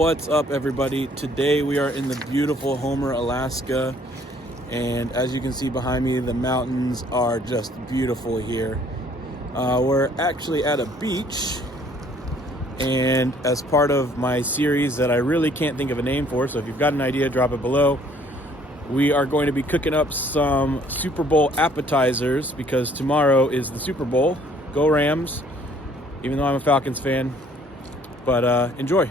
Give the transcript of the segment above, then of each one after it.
What's up, everybody? Today we are in the beautiful Homer, Alaska, and as you can see behind me, the mountains are just beautiful here. We're actually at a beach, and as part of my series that I really can't think of a name for, so if you've got an idea, drop it below. We are going to be cooking up some Super Bowl appetizers because tomorrow is the Super Bowl. Go Rams, even though I'm a Falcons fan, but enjoy.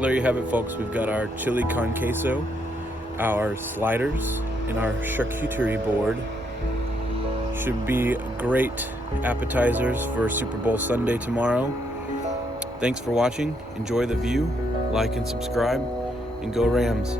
There you have it, folks. We've got our chili con queso, our sliders, and our charcuterie board. Should be great appetizers for Super Bowl Sunday tomorrow. Thanks for watching. Enjoy the view. Like and subscribe, and go Rams.